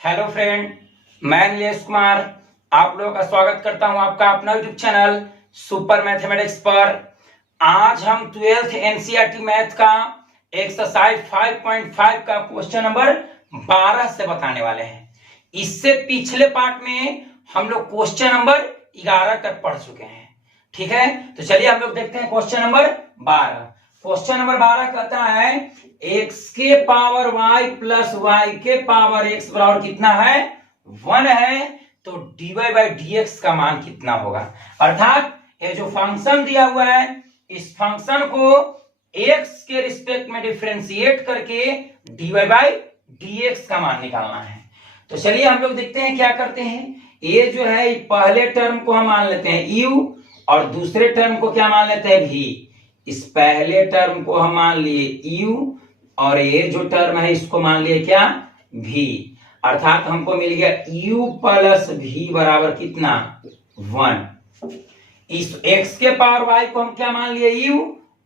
Hello friend, मैं नीलेश कुमार आप लोगों का स्वागत करता हूं आपका अपना यूट्यूब चैनल सुपर मैथमेटिक्स पर। आज हम 12th एनसीईआरटी मैथ का एक्सरसाइज 5.5 का क्वेश्चन नंबर 12 से बताने वाले हैं। इससे पिछले पार्ट में हम लोग क्वेश्चन नंबर 11 तक पढ़ चुके हैं। ठीक है, तो चलिए हम लोग देखते हैं क्वेश्चन नंबर 12। क्वेश्चन नंबर 12 कहता है x के पावर y प्लस y के पावर x बराबर कितना है, 1 है, तो dy बाई dx का मान कितना होगा। अर्थात ये जो फंक्शन दिया हुआ है इस फंक्शन को x के रिस्पेक्ट में डिफरेंशिएट करके dy बाई dx का मान निकालना है। तो चलिए हम लोग देखते हैं क्या करते हैं। ये जो है पहले टर्म को हम मान लेते हैं u और दूसरे टर्म को क्या मान लेते हैं v। इस पहले टर्म को हम मान लिए u और ये जो टर्म है इसको मान लिए क्या, v। अर्थात हमको मिल गया u प्लस v बराबर कितना, 1। इस x के पावर y को हम क्या मान लिए u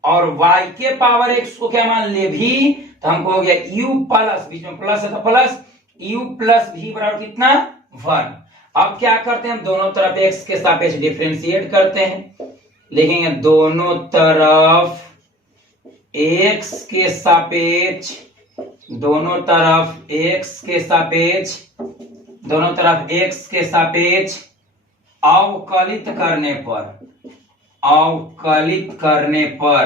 और y के पावर x को क्या मान लिए v। तो हमको हो गया u प्लस, बीच में प्लस है तो प्लस, u प्लस v बराबर कितना, 1। अब क्या करते हैं, हम दोनों तरफ x के सापेक्ष डिफरेंशिएट करते हैं। लिखेंगे दोनों तरफ x के सापेक्ष, दोनों तरफ x के सापेक्ष, दोनों तरफ x के सापेक्ष अवकलित करने पर, अवकलित करने पर,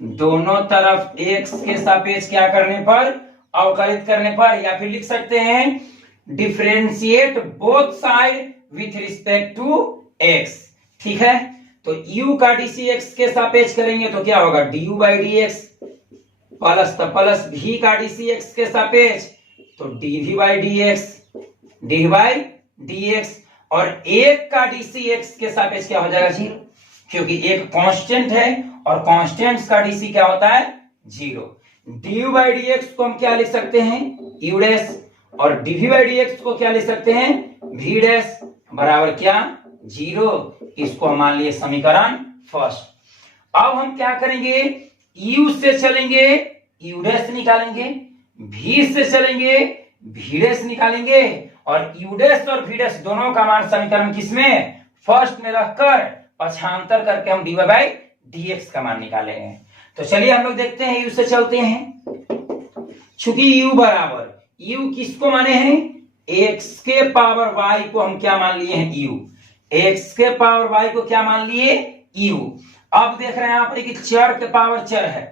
दोनों तरफ x के सापेक्ष क्या करने पर, अवकलित करने पर, या फिर लिख सकते हैं differentiate both side with respect to x। ठीक है, तो u का dc x के सापेक्ष करेंगे तो क्या होगा, du बाई dx, प्लस तो प्लस v का dc x के सापेक्ष तो dv by dx, dv by dx, और एक का dc x के सापेक्ष क्या हो जाएगा, 0, क्योंकि एक कांस्टेंट है और कांस्टेंट्स का dc क्या होता है, 0। du बाई dx को हम क्या लिख सकते हैं, u डैश, और dv बाई dx को क्या लिख सकते हैं, v डैश बराबर क्या, 0। इसको हम मान लिए समीकरण फर्स्ट। अब हम क्या करेंगे, u से चलेंगे u डैश निकालेंगे, v से चलेंगे v डैश निकालेंगे, और u डैश और v डैश दोनों का मान समीकरण किसमें, फर्स्ट में रखकर पक्षांतर करके हम dy बाई dx का मान निकालेंगे। तो चलिए हम लोग देखते हैं, u से चलते हैं। चूंकि u बराबर, u किसको माने हैं, x के पावर y को हम क्या मान लिए हैं, u, x के पावर y को क्या मान लिए, u। अब देख रहे हैं यहाँ पर कि चर के पावर चर है,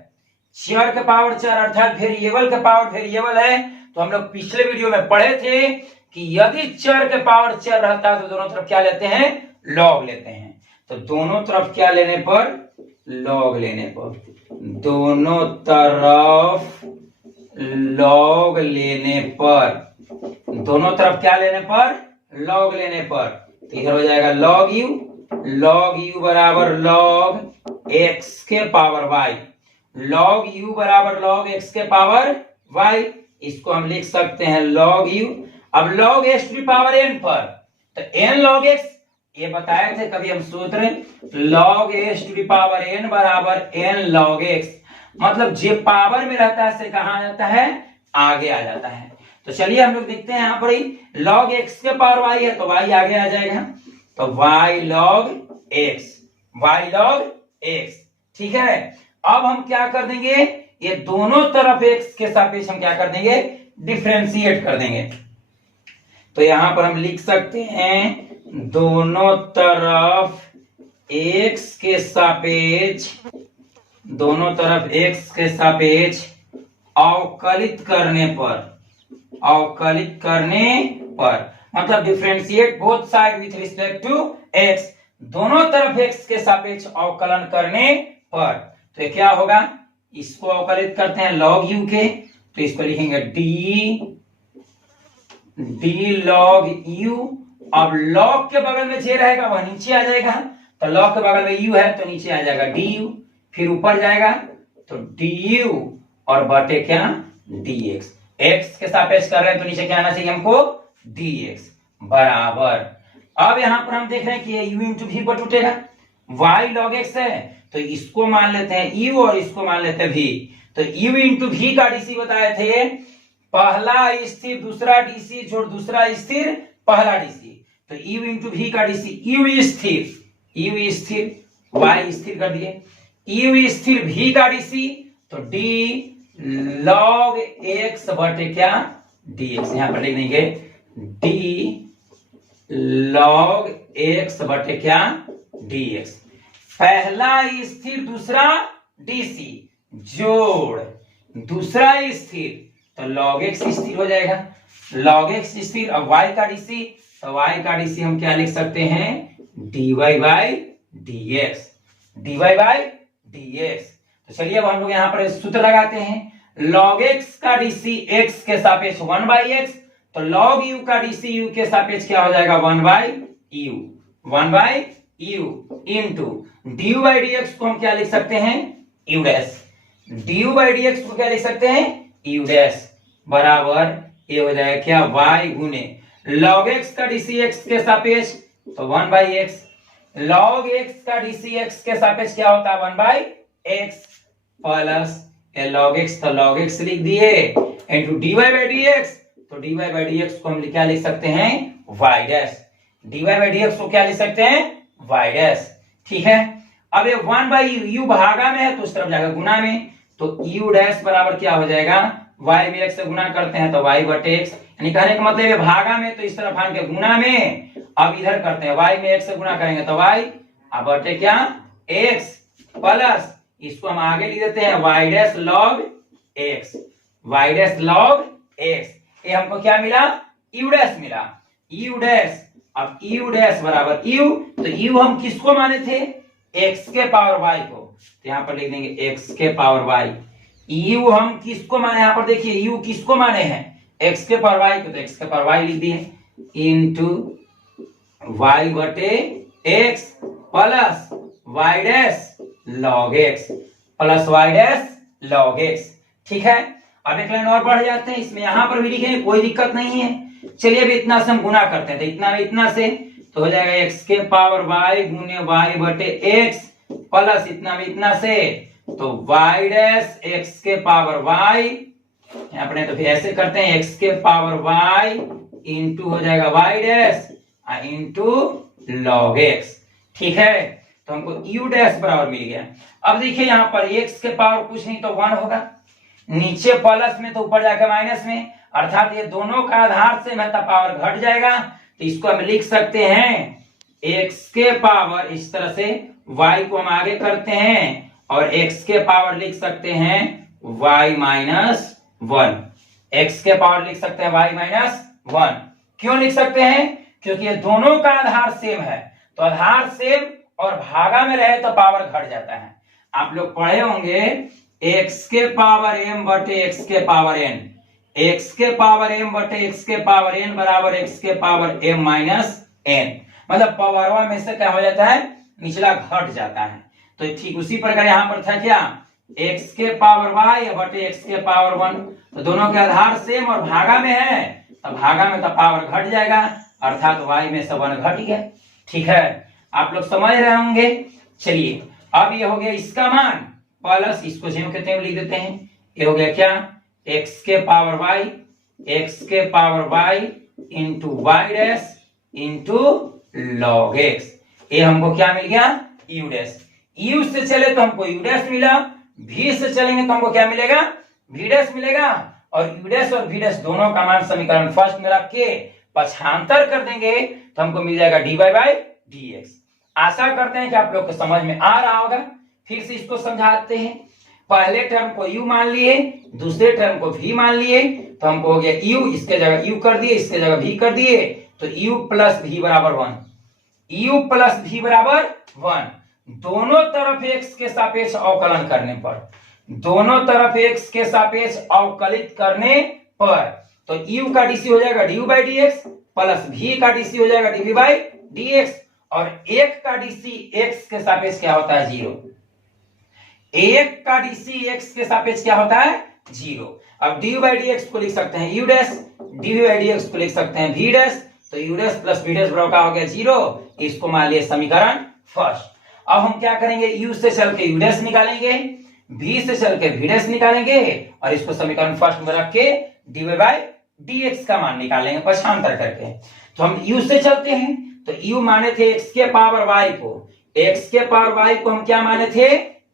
चर के पावर चर अर्थात वेरिएबल के पावर वेरिएबल है। तो हम लोग पिछले वीडियो में पढ़े थे कि यदि चर के पावर चर रहता है तो दोनों तरफ क्या लेते हैं, लॉग लेते हैं। तो दोनों तरफ क्या लेने पर, लॉग लेने पर, दोनों तरफ लॉग लेने पर, दोनों तरफ क्या लेने पर, लॉग लेने पर, तो इधर हो जाएगा log u, log u बराबर log x के पावर y, log u बराबर log x के पावर y। इसको हम लिख सकते हैं log u। अब log x की पावर n पर, तो n log x, ये बताए थे कभी हम सूत्र, log x की पावर n बराबर n log x, मतलब जो पावर में रहता है से कहां आ जाता है, आगे आ जाता है। तो चलिए हम लोग देखते हैं, यहाँ पर ही log x के पावर y है तो y आगे आ जाएगा, तो y log x, y log x। ठीक है, अब हम क्या कर देंगे, ये दोनों तरफ x के सापेक्ष हम क्या कर देंगे, डिफरेंशिएट कर देंगे। तो यहां पर हम लिख सकते हैं दोनों तरफ x के सापेक्ष, दोनों तरफ x के सापेक्ष अवकलित करने पर, अवकलित करने पर, मतलब differentiate both side with respect to x, दोनों तरफ x के सापेक्ष अवकलन करने पर। तो ये क्या होगा, इसको अवकलित करते हैं log u के, तो इसको लिखेंगे d log u। अब log के बगल में जे रहेगा वह नीचे आ जाएगा, तो log के बगल में u है तो नीचे आ जाएगा du, फिर ऊपर जाएगा तो du और बटे क्या, dx, x के सापेक्ष कर रहे हैं तो नीचे क्या आना चाहिए हमको, dx बराबर। अब यहां पर हम देख रहे हैं कि ये u इंटू v पर टूटेगा, y log x है तो इसको मान लेते हैं u और इसको मान लेते हैं v। तो u इंटू v का डीसी बताए थे पहला स्थिर दूसरा डीसी जोड़ दूसरा स्थिर पहला डीसी, तो यू इंटू भी का डीसी, यू स्थिर वाई स्थिर कर दिए, यू स्थिर भी का डीसी, तो डी लॉग एक्स बटे क्या डी एक्स, यहां पर लिख देंगे डी लॉग एक्स बटे क्या डी एक्स। पहला स्थिर दूसरा डीसी जोड़ दूसरा स्थिर, तो लॉग एक्स स्थिर हो जाएगा, लॉग एक्स स्थिर। अब y का डीसी, तो y का डीसी हम क्या लिख सकते हैं dy by D x, dy by D x. तो चलिए अब हम लोग यहाँ पर सूत्र लगाते हैं, log x का डीसी x के सापेक्ष 1 बाई एक्स, तो log u का डीसी u के सापेक्ष क्या हो जाएगा 1 by u into du by D x को हम क्या लिख सकते हैं u dash, du by D x को क्या लिख सकते हैं u डैश बराबर ये हो जाएगा क्या y गुने log x का डीसी x के सापेक्ष तो 1 बाई एक्स, log x का डीसी x के सापेक्ष क्या होता है 1 by x plus log x, तो log x लिख दिए into dy by D x, तो dy बाई डी एक्स को हम क्या लिख सकते हैं y dash, dy by D x को क्या लिख सकते हैं y डैश। ठीक है, अब ये 1 बाई u भागा में है तो उस तरफ जाएगा गुना में, तो u डैश बराबर क्या हो जाएगा y में x से गुना करते हैं तो y बटे x, यानी कहने का मतलब ये भागा में तो इस तरफ आन के गुना में, अब इधर करते हैं y में x से गुना करेंगे तो y अब बटे क्या x प्लस इसको हम आगे लिख देते हैं y dash log x, y dash log x, ये हमको क्या मिला u डैश मिला, u डैश। अब u डैश बराबर u, तो u हम किसको माने थे x के पावर y को, तो यहाँ पर लिख देंगे x के पावर y, u हम किसको माने यहाँ पर देखिए u किसको माने हैं x के पावर y को, तो x के पावर y लिख दिए इंटू y बटे x plus y dash log x plus y dash log x। ठीक है, अब एक लाइन और बढ़ जाते हैं, इसमें यहां पर भी लिखेंगे कोई दिक्कत नहीं है। चलिए अभी इतना से हम गुना करते हैं, तो इतना में इतना से तो हो जाएगा x के पावर y गुने y बटे x प्लस इतना में इतना से तो y डैश x के पावर y, यहाँ पर तो फिर ऐसे करते हैं x के पावर y इंटू हो जाएगा y dash into log x। ठीक है, तो हमको u डैश बराबर मिल गया। अब देखिए यहाँ पर x के पावर कुछ नहीं तो 1 होगा, नीचे प्लस में तो ऊपर जाकर माइनस में, अर्थात ये दोनों का आधार से में पावर घट जाएगा, तो इसको हम लिख सकते हैं x के पावर, इस तरह से y को हम आगे करते हैं और x के पावर लिख सकते हैं y माइनस 1, x के पावर लिख सकते हैं y माइनस 1। क्यों लिख सकते हैं, क्योंकि ये दोनों का आधार सेम है, तो आधार सेम और भागा में रहे तो पावर घट जाता है। आप लोग पढ़े होंगे x के पावर m बटे x के पावर n, x के पावर m बटे x के पावर n बराबर x के पावर m माइनस n, मतलब पावरवा में से क्या हो जाता है निचला घट जाता है। तो ठीक उसी प्रकार यहाँ पर था क्या x के पावर y बटे x के पावर 1, तो दोनों के आधार सेम और भागा में है, तो भागा में तो पावर घट जाएगा, अर्थात y में से 1 घट गया। ठीक है, आप लोग समझ रहे होंगे। चलिए अब ये हो गया इसका मान प्लस इसको ज्यों कहते हैं लिख देते हैं, ये हो गया क्या x के power y into y dash into log x, ये हमको क्या मिल गया u डैश। u से चले तो हमको u डैश मिला, v से चलेंगे तो हमको क्या मिलेगा v डैश मिलेगा, और u डैश और v डैश दोनों का मान समीकरण फर्स्ट में रख के पक्षांतर कर देंगे तो हमको मिल जाएगा dy बाई dx। आशा करते हैं कि आप लोग को समझ में आ रहा होगा। फिर से इसको समझाते हैं, पहले टर्म को u मान लिए, दूसरे टर्म को v मान लिए, तो हमको हो गया u, इसके जगह u कर दिए, इसके जगह v कर दिए, तो u प्लस v बराबर 1, u प्लस v बराबर 1। दोनों तरफ x के सापेक्ष अवकलन करने पर, दोनों तरफ x के सापेक्ष अवकलित करने पर, तो u का डीसी हो जाएगा du by dx plus v का डीसी हो जाएगा dv बाई dx, और एक का डीसी x के सापेक्ष क्या होता है 0, एक का डीसी x के सापेक्ष क्या होता है 0। अब du बाई dx को लिख सकते हैं u dash, dv by dx को लिख सकते हैं v डैश, तो u dash plus v dash बराबर हो गया 0, इसको मान लिया समीकरण फर्स्ट। अब हम क्या करेंगे u से चल के u डैश निकालेंगे, v से चल के v डैश निकालेंगे और इसको समीकरण फर्स्ट में रख के dy बाई dx का मान निकालेंगे पक्षांतर करके। तो हम u से चलते हैं, तो u माने थे x के पावर y को, x के पावर y को हम क्या माने थे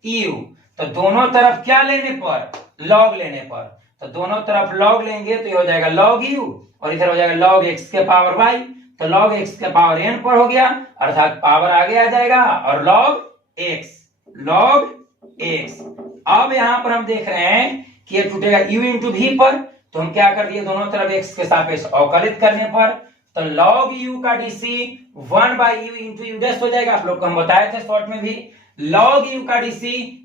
u। तो दोनों तरफ क्या लेने पर, log लेने पर, तो दोनों तरफ log लेंगे तो ये हो जाएगा log u और इधर हो जाएगा log x के पावर y। तो log x के पावर n पर हो गया अर्थात पावर आगे आ जाएगा और log x। अब यहां पर हम देख रहे हैं कि ये टूटेगा u इंटू v पर, तो हम क्या कर दिए दोनों तरफ x के सापेक्ष अवकलित करने पर, तो log u का dc 1 by u into u dash हो जाएगा। आप लोग को हम बताए थे शॉर्ट में भी, log u का dc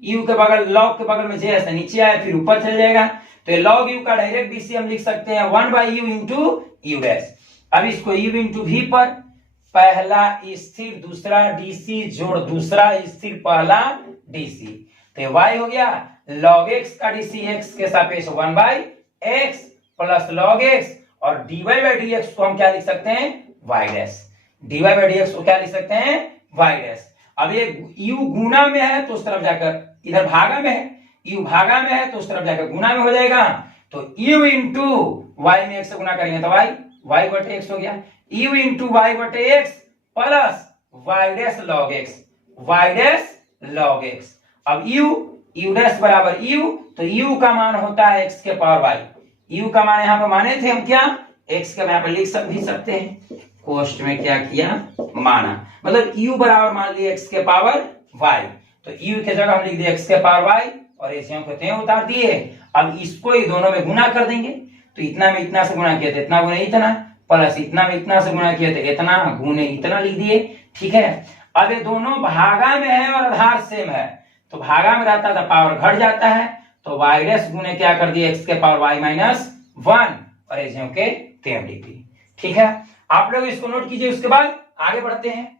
u के बगल log के बगल में जैसे नीचे आया फिर ऊपर चल जाएगा, तो ये log u का डायरेक्ट dc हम लिख सकते हैं 1 by u into u dash. अब इसको u इंटू v पर, पहला स्थिर दूसरा dc जोड़ दूसरा स्थिर पहला dc, तो y हो गया log x का dc x के सापेक्ष 1 by x plus log x और dy बाई dx को हम क्या लिख सकते हैं y dash, dy by dx को क्या लिख सकते हैं y डैश। अब ये u गुना में है तो उस तरफ जाकर, इधर भागा में है, u भागा में है तो उस तरफ जाकर गुना में हो जाएगा, तो u इंटू y में x से गुना करेंगे तो y बटे x हो गया, u इंटू y बटे x plus y dash log x, y dash log x। अब u डैश बराबर u, तो u का मान होता है x के पावर y, u का मान यहाँ पर माने थे हम क्या x के यहाँ पर लिख भी सकते हैं, कोष्ट में क्या किया माना, मतलब u बराबर मान लिया x के पावर y, तो u के जगह हम लिख दिए x के पावर y और ऐसे को ते उतार दिए। अब इसको ही दोनों में गुना कर देंगे, तो इतना में इतना से गुना किया तो इतना गुने इतना, प्लस इतना में इतना से गुना किया तो इतना गुने इतना लिख दिए। ठीक है, अब ये दोनों भागा में है और आधार सेम है, तो भागा में रहता था पावर घट जाता है, तो y डैश गुने क्या कर दिए x के पावर y माइनस 1 और ऐसे के तेम लिख दी। ठीक है, आप लोग इसको नोट कीजिए, उसके बाद आगे बढ़ते हैं।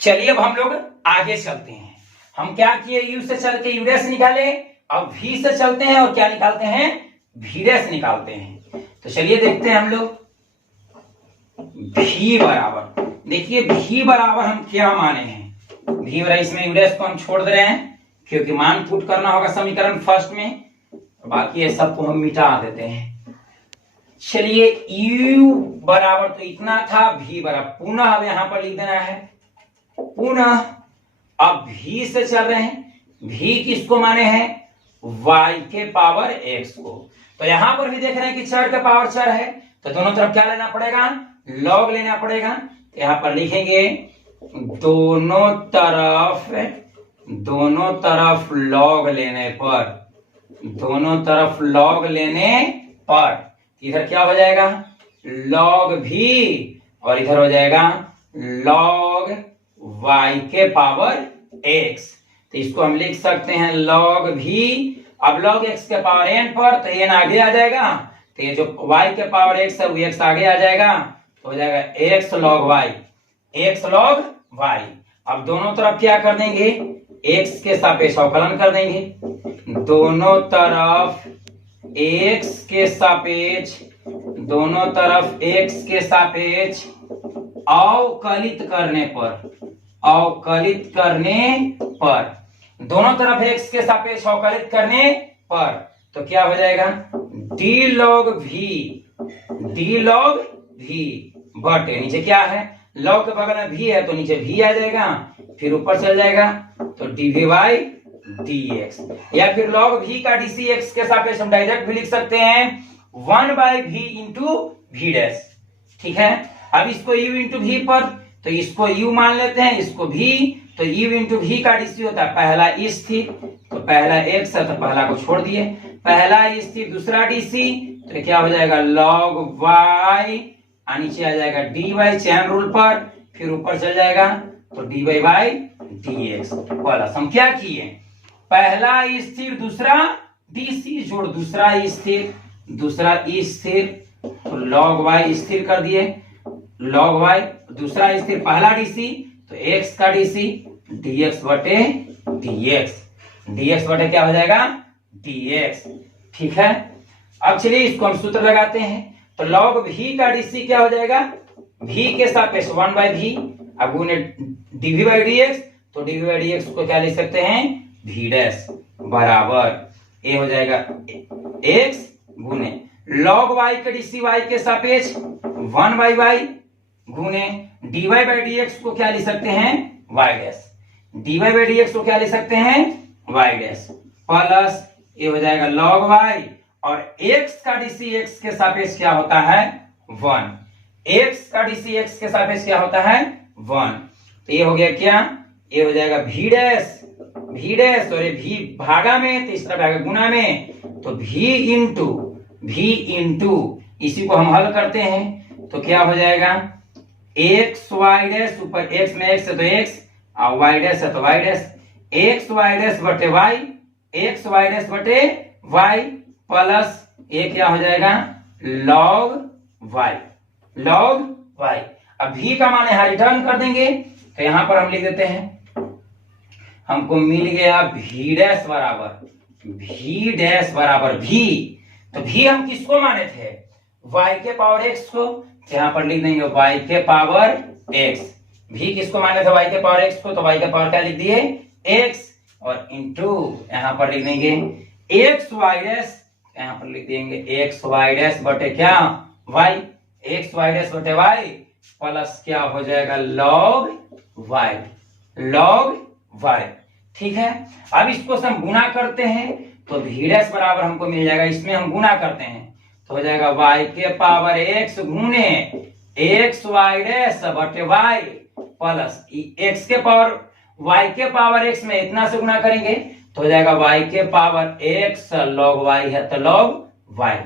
चलिए अब हम लोग आगे चलते हैं। हम क्या किए, u से चल के u डैश निकाले, अब v से चलते हैं और क्या निकालते हैं v डैश निकालते हैं। तो चलिए देखते हैं हम लोग v बराबर, देखिए v बराबर हम क्या माने हैं, v बराबर इसमें u डैश को हम छोड़ दे रहे हैं क्योंकि मान पुट करना होगा समीकरण फर्स्ट में, बाकी ये सबको हम मिटा देते हैं। चलिए u बराबर तो इतना था, v बराबर पुनः अब यहां पर लिख देना है पुनः, अब v से चल रहे हैं, v किसको माने हैं y के पावर x को, तो यहां पर भी देख रहे हैं कि चर के पावर चर है, तो दोनों तरफ क्या लेना पड़ेगा log लेना पड़ेगा, तो यहां पर लिखेंगे दोनों तरफ log लेने पर, दोनों तरफ log लेने पर इधर क्या हो जाएगा log v और इधर हो जाएगा log y के पावर x, तो इसको हम लिख सकते हैं log v। अब log x के पावर n पर तो n आगे आ जाएगा, तो ये जो y के पावर x है वो x आगे आ जाएगा, तो हो जाएगा x log y। अब दोनों तरफ क्या कर देंगे x के सापेक्ष अवकलन कर देंगे, दोनों तरफ x के सापेक्ष अवकलित करने पर दोनों तरफ x के सापेक्ष अवकलित करने पर तो क्या हो जाएगा d log v बटे नीचे क्या है log के बगल में v है तो नीचे v आ जाएगा, फिर ऊपर चल जाएगा तो dv बाई dx, या फिर log v का dc x के सापेक्ष हम डायरेक्ट भी लिख सकते हैं 1 by v into v dash. ठीक है, अब इसको u इंटू v पर, तो इसको u मान लेते हैं, इसको v, तो u इंटू v का dc होता है पहला स्थिर, तो पहला x है तो पहला को छोड़ दिए, पहला स्थिर दूसरा dc, तो क्या हो जाएगा log y, नीचे आ जाएगा dy चैन रूल पर, फिर ऊपर चल जाएगा तो dy बाई dx। प्लस हम क्या किए पहला स्थिर दूसरा dc जोड़ दूसरा स्थिर तो log y स्थिर कर दिए, log y दूसरा स्थिर पहला dc तो x का dc dx बटे क्या हो जाएगा dx। ठीक है, अब चलिए इसको हम सूत्र लगाते हैं, तो log v का dc क्या हो जाएगा v के सापेक्ष 1 बाई v, अब गुने dv बाई dx, तो dv बाई dx को क्या लिख सकते हैं v डैश बराबर ए हो जाएगा एक्स गुने log y के डीसी y के सापेक्ष 1/y गुने dy बाई dx को क्या लिख सकते हैं y dash, dy by dx को क्या लिख सकते हैं y डैश, प्लस ये हो जाएगा log y और x का डीसी x के सापेक्ष क्या होता है 1, x का डीसी x के सापेक्ष क्या होता है 1। तो ये हो गया क्या, ये हो जाएगा v डैश और ये v भागा में तो इस तरफ आएगा गुना में, तो v इंटू इसी को हम हल करते हैं तो क्या हो जाएगा एक्स वाई डैश, ऊपर x में x है तो x और y डैश है तो y dash, x y dash बटे y, एक्स वाई डैश बटे y प्लस ये क्या हो जाएगा log y। अब v का मान यहां रिटर्न कर देंगे तो यहां पर हम लिख देते हैं, हमको मिल गया v डैश बराबर v। तो v हम किसको माने थे y के पावर x को, तो यहां पर लिख देंगे y के पावर x। v किसको माने थे y के पावर x को, तो y के पावर क्या लिख दिए x और इंटू यहां पर लिख देंगे x y डैश, यहां पर लिख देंगे x y डैश बटे क्या y, x y डैश बटे y प्लस क्या हो जाएगा log y। ठीक है, अब इसको हम गुना करते हैं तो v डैश बराबर हमको मिल जाएगा, इसमें हम गुना करते हैं तो हो जाएगा y के पावर x गुने x y डैश बटे y प्लस x के पावर y के पावर x में इतना से गुना करेंगे तो हो जाएगा y के पावर x log y है तो log y।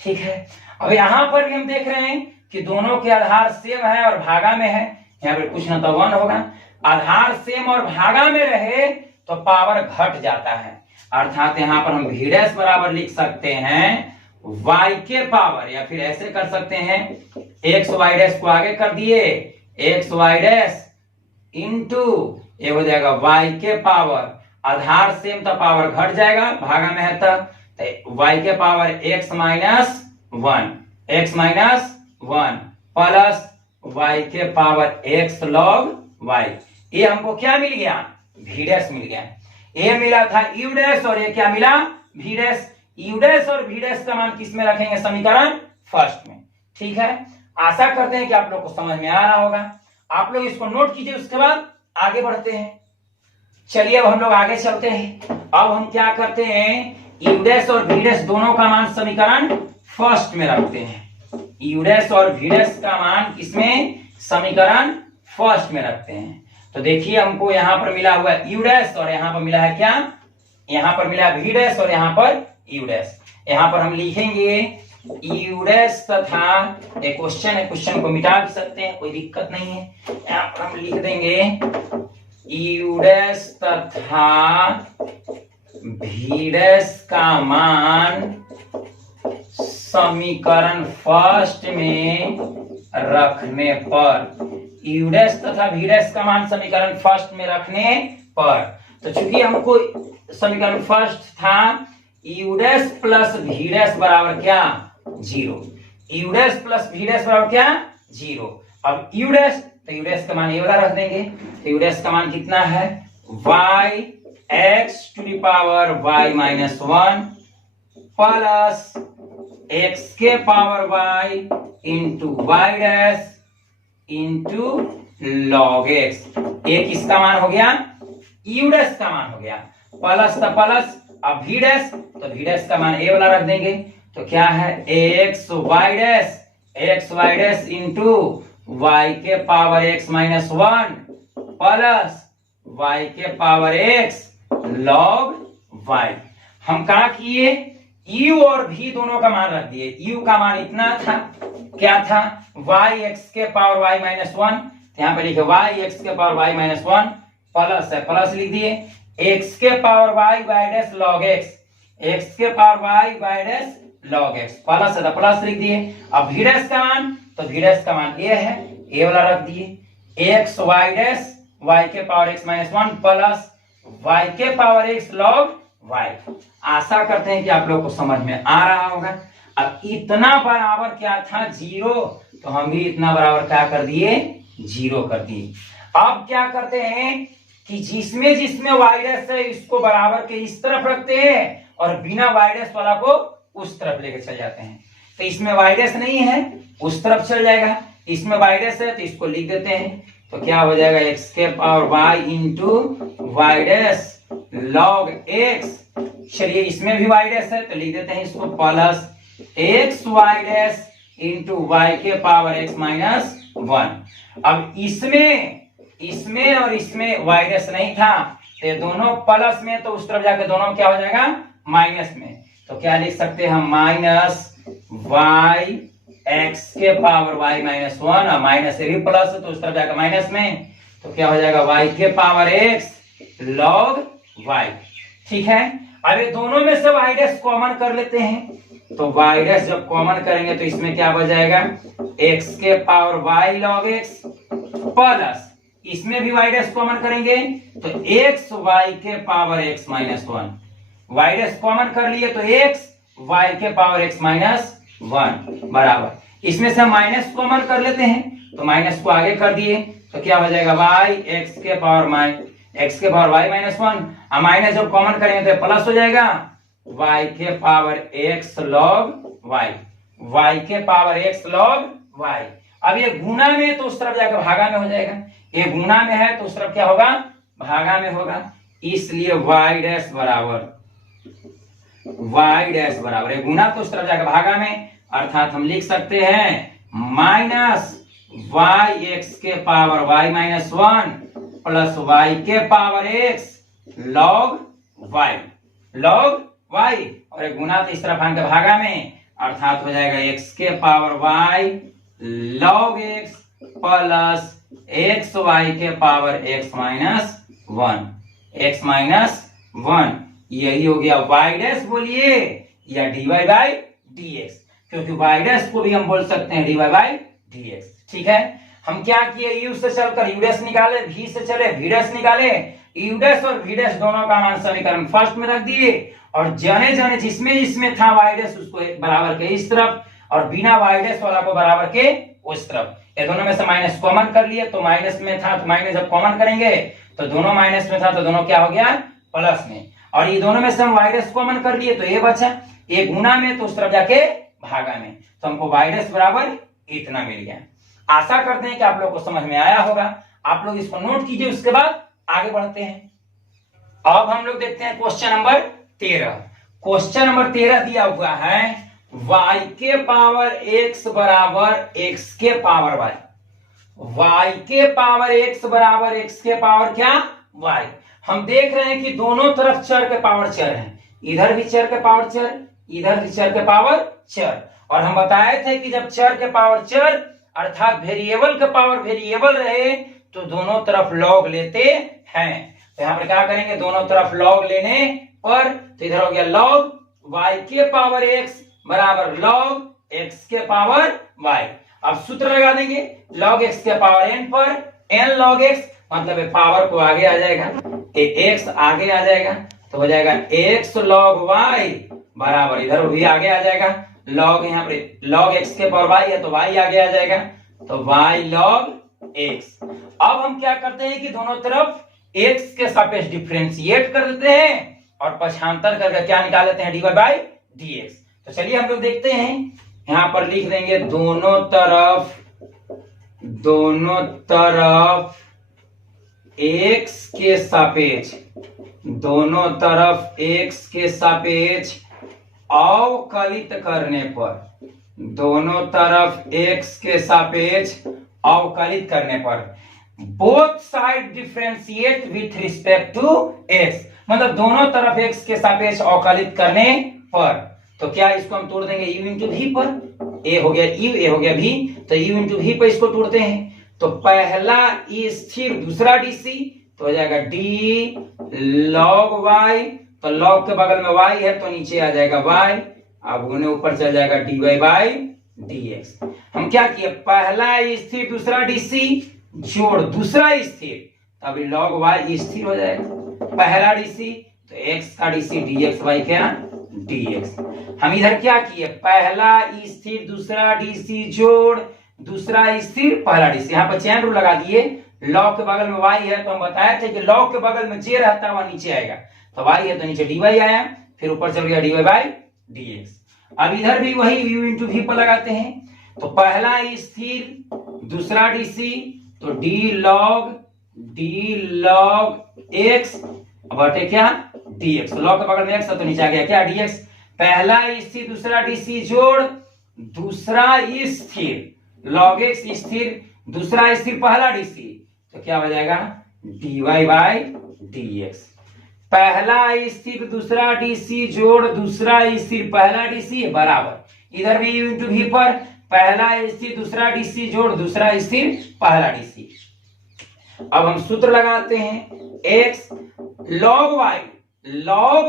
ठीक है, अब यहां पर भी हम देख रहे हैं कि दोनों के आधार सेम है और भागा में है, यहाँ पर कुछ ना तो 1 होगा, आधार सेम और भागा में रहे तो पावर घट जाता है, अर्थात यहाँ पर हम v डैश बराबर लिख सकते हैं y के पावर, या फिर ऐसे कर सकते हैं x y डैश को आगे कर दिए x y डैश इंटू ये हो जाएगा y के पावर, आधार सेम तो पावर घट जाएगा, भागा में है तो y के power x minus 1 plus y के पावर x log y। ये हमको क्या मिल गया v डैश मिल गया, ये मिला था u डैश और ये क्या मिला v डैश। u डैश और v डैश का मान किस में रखेंगे समीकरण फर्स्ट में। ठीक है, आशा करते हैं कि आप लोग को समझ में आ रहा होगा, आप लोग इसको नोट कीजिए, उसके बाद आगे बढ़ते हैं। चलिए अब हम लोग आगे चलते हैं। अब हम क्या करते हैं u डैश और v डैश दोनों का मान समीकरण फर्स्ट में रखते हैं, u डैश और v डैश का मान किसमें समीकरण फर्स्ट में रखते हैं। तो देखिए हमको यहाँ पर मिला हुआ है u डैश और यहाँ पर मिला है क्या, यहाँ पर मिला v डैश और यहाँ पर u डैश। यहाँ पर हम लिखेंगे u डैश तथा एक क्वेश्चन है, क्वेश्चन को मिटा भी सकते हैं, कोई दिक्कत नहीं है। यहाँ पर हम लिख देंगे u डैश तथा v डैश का मान समीकरण फर्स्ट में रखने पर, u डैश तथा v डैश का मान समीकरण फर्स्ट में रखने पर, तो चूंकि हमको समीकरण फर्स्ट था u dash plus v dash बराबर क्या 0, u dash plus v dash बराबर क्या 0। अब u डैश, तो u डैश का मान ये वाला रख देंगे, तो u डैश का मान कितना है y x to the power y minus 1 plus x के power y into y dash into log x। ये किसका मान हो गया u डैश का मान हो गया, प्लस तो प्लस, अब v डैश, तो v डैश का मान a वाला रख देंगे तो क्या है x y dash into y के power x minus 1 plus y के पावर x log y। हम कहा किए u और v दोनों का मान रख दिए, u का मान इतना था, क्या था y x के पावर y माइनस 1, यहाँ पे लिखे y x के पावर y माइनस 1 प्लस है, प्लस लिख दिए x के power y dash log x, x के power y dash log x plus है तो प्लस लिख दिए। अब v डैश का मान, तो v डैश का मान a है, a वाला रख दिए x y डैश y के power x minus 1 plus y के पावर x log y। आशा करते हैं कि आप लोग को समझ में आ रहा होगा। अब इतना बराबर क्या था 0, तो हम भी इतना बराबर क्या कर दिए 0 कर दिए। अब क्या करते हैं कि जिसमें जिसमें y डैश है इसको बराबर के इस तरफ रखते हैं और बिना y डैश वाला को उस तरफ लेके चल जाते हैं। तो इसमें वाई डैश नहीं है, उस तरफ चल जाएगा। इसमें वाई डैश है तो इसको लिख देते हैं। तो क्या हो जाएगा, एक्स के power y into y dash log x. चलिए इसमें भी वाई डैश है तो लिख देते हैं इसको plus x y dash into y के पावर एक्स माइनस 1। अब इसमें और इसमें वाई डैश नहीं था तो ये दोनों प्लस में, तो उस तरफ जाके दोनों क्या हो जाएगा, माइनस में। तो क्या लिख सकते हैं हम, माइनस वाई एक्स के पावर वाई माइनस 1, और माइनस से भी प्लस है तो उस तरफ जाकर माइनस में। तो क्या हो जाएगा, वाई के पावर एक्स लॉग वाई। ठीक है, अब ये दोनों में से वाई डैश कॉमन कर लेते हैं। तो वाई डैश जब कॉमन करेंगे तो इसमें क्या बच जाएगा, एक्स के power y log x plus इसमें भी वाई डैश कॉमन करेंगे तो एक्स वाई के power x minus 1। Y dash common कर लिए तो एक्स वाई के पावर एक्स माइनस 1 बराबर, इसमें से हम माइनस कॉमन कर लेते हैं तो माइनस को आगे कर दिए तो क्या हो जाएगा, वाई एक्स के पावर वाई माइनस 1। अब माइनस जब कॉमन करेंगे तो प्लस हो जाएगा, वाई के power x log y, y के पावर एक्स लॉग वाई। अब ये गुना में तो उस तरफ जाकर भागा में हो जाएगा, ये गुना में है तो उस तरफ क्या होगा, भागा में होगा। इसलिए वाई डैश बराबर ये गुना तो उस तरफ जाकर भागा में, अर्थात हम लिख सकते हैं माइनस वाई एक्स के power y minus 1 plus y के पावर एक्स लॉग वाई और एक गुना तो इस तरफ आके भागा में, अर्थात हो जाएगा एक्स के power y log x plus x y के पावर एक्स माइनस 1। यही हो गया वाई डैश बोलिए या डीवाई बाई डीएक्स, क्योंकि वाई डैश को भी हम बोल सकते हैं डीवाई बाई डीएक्स। ठीक है, हम क्या किए, यू से चलकर यू डैश निकाले, वी से चले वी डैश निकाले, यू डैश और वी डैश दोनों का मान समीकरण फर्स्ट में रख दिए और जने जिसमें था वाई डैश उसको बराबर के इस तरफ और बिना वाई डैश वाला को बराबर के उस तरफ। ये दोनों में से माइनस कॉमन कर लिए तो माइनस में था तो माइनस जब कॉमन करेंगे तो दोनों माइनस में था तो दोनों क्या हो गया, प्लस में। और ये दोनों में से हम वाई डैश कॉमन कर लिए तो ये बचा, ये गुना में तो उस तरफ जाके भागा में, तो हमको वाई डैश बराबर इतना मिल गया। आशा करते हैं कि आप लोग को समझ में आया होगा। आप लोग इसको नोट कीजिए, उसके बाद आगे बढ़ते हैं। अब हम लोग देखते हैं क्वेश्चन नंबर 13। क्वेश्चन नंबर 13 दिया हुआ है y के पावर x बराबर x के पावर y, y के पावर x बराबर x के पावर क्या, y। हम देख रहे हैं कि दोनों तरफ चर के पावर चर हैं, इधर भी चर के पावर चर, इधर भी चर के पावर चर। और हम बताए थे कि जब चर के पावर चर अर्थात वेरिएबल के पावर वेरिएबल रहे तो दोनों तरफ लॉग लेते हैं। तो यहाँ पर क्या करेंगे, दोनों तरफ लॉग लेने पर तो इधर हो गया लॉग y के पावर x बराबर लॉग x के पावर y। अब सूत्र लगा देंगे, लॉग x के पावर n पर n लॉग x, मतलब पावर को आगे आ जाएगा, x आगे आ जाएगा तो हो जाएगा x लॉग y बराबर, इधर भी आगे आ जाएगा लॉग, यहाँ पर लॉग x के पावर y है तो y आगे आ जाएगा तो y लॉग x। अब हम क्या करते हैं कि दोनों तरफ x के सापेक्ष डिफरेंशिएट कर देते हैं और पक्षांतर करके क्या निकाल लेते हैं, dy बाई dx। तो चलिए हम लोग देखते हैं, यहां पर लिख देंगे दोनों तरफ x के सापेक्ष, दोनों तरफ x के सापेक्ष अवकलित करने पर, दोनों तरफ x के सापेक्ष अवकलित करने पर both side differentiate with respect to x, मतलब दोनों तरफ x के सापेक्ष अवकलित करने पर। तो क्या इसको हम तोड़ देंगे u इंटू v पर, a हो गया u, a हो गया v, तो u इंटू v पर इसको तोड़ते हैं तो पहला e स्थिर दूसरा dc तो हो जाएगा d log y, तो log के बगल में y है तो नीचे आ जाएगा y, अब उन्हें ऊपर चल जाएगा dy बाई dx। हम क्या किए, पहला स्थिर दूसरा dc जोड़ दूसरा स्थिर, अभी log y स्थिर हो जाएगा, पहला डीसी तो x का डीसी dx बाई क्या dx। हम इधर क्या किए, पहला स्थिर दूसरा डीसी जोड़ दूसरा स्थिर पहला डीसी, यहाँ पर चैन रूल लगा दिए, log के बगल में y है तो हम बताए थे कि log के बगल में j रहता है वह नीचे आएगा, तो y है तो नीचे dy आया, फिर ऊपर चल गया dy बाई dx। अब इधर भी वही u इंटू वी पर लगाते हैं, तो पहला स्थिर दूसरा डीसी, तो डी लॉग एक्स बटे क्या dx, लॉग के बगल में x है तो नीचे आ गया क्या dx। पहला स्थिर दूसरा डीसी जोड़ दूसरा स्थिर लॉग एक्स स्थिर दूसरा स्थिर पहला डीसी, तो क्या हो जाएगा dy बाई dx। पहला स्थिर दूसरा डीसी जोड़ दूसरा स्थिर पहला डीसी बराबर इधर भी u इंटू वी पर पहला स्थिर दूसरा डीसी जोड़ दूसरा स्थिर पहला डीसी। अब हम सूत्र लगाते हैं x log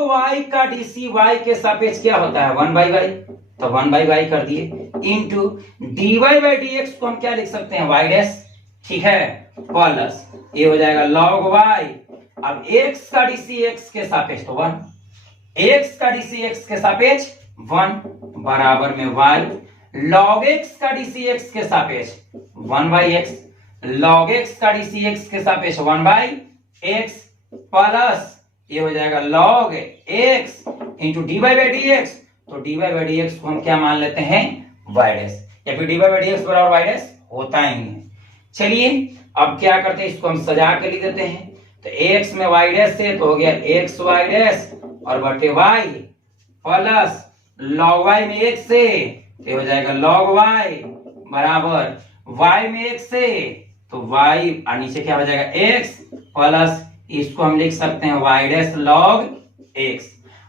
y का डीसी y के सापेक्ष क्या होता है 1/y, तो 1/y कर दिए इंटू dy बाई dx को हम क्या लिख सकते हैं y डैश, ठीक है, प्लस ये हो जाएगा log y। अब x का डीसी x के सापेक्ष तो 1, x का डीसी x के सापेक्ष 1 बराबर में y log x का डीसी x के सापेक्ष 1/x log x का डीसी x के सापेक्ष 1/x प्लस ये हो जाएगा log x into dy by dx, तो dy बाई dx को हम क्या मान लेते हैं y डैश, या फिर dy बाई dx बराबर y डैश होता ही है। चलिए अब क्या करते हैं, इसको हम सजा के लिख देते हैं, तो x में y डैश से तो हो गया x y डैश और बटे y प्लस log y में x से तो हो जाएगा log y बराबर y में x से तो y और नीचे क्या हो जाएगा x प्लस इसको हम लिख सकते हैं y डैश log x।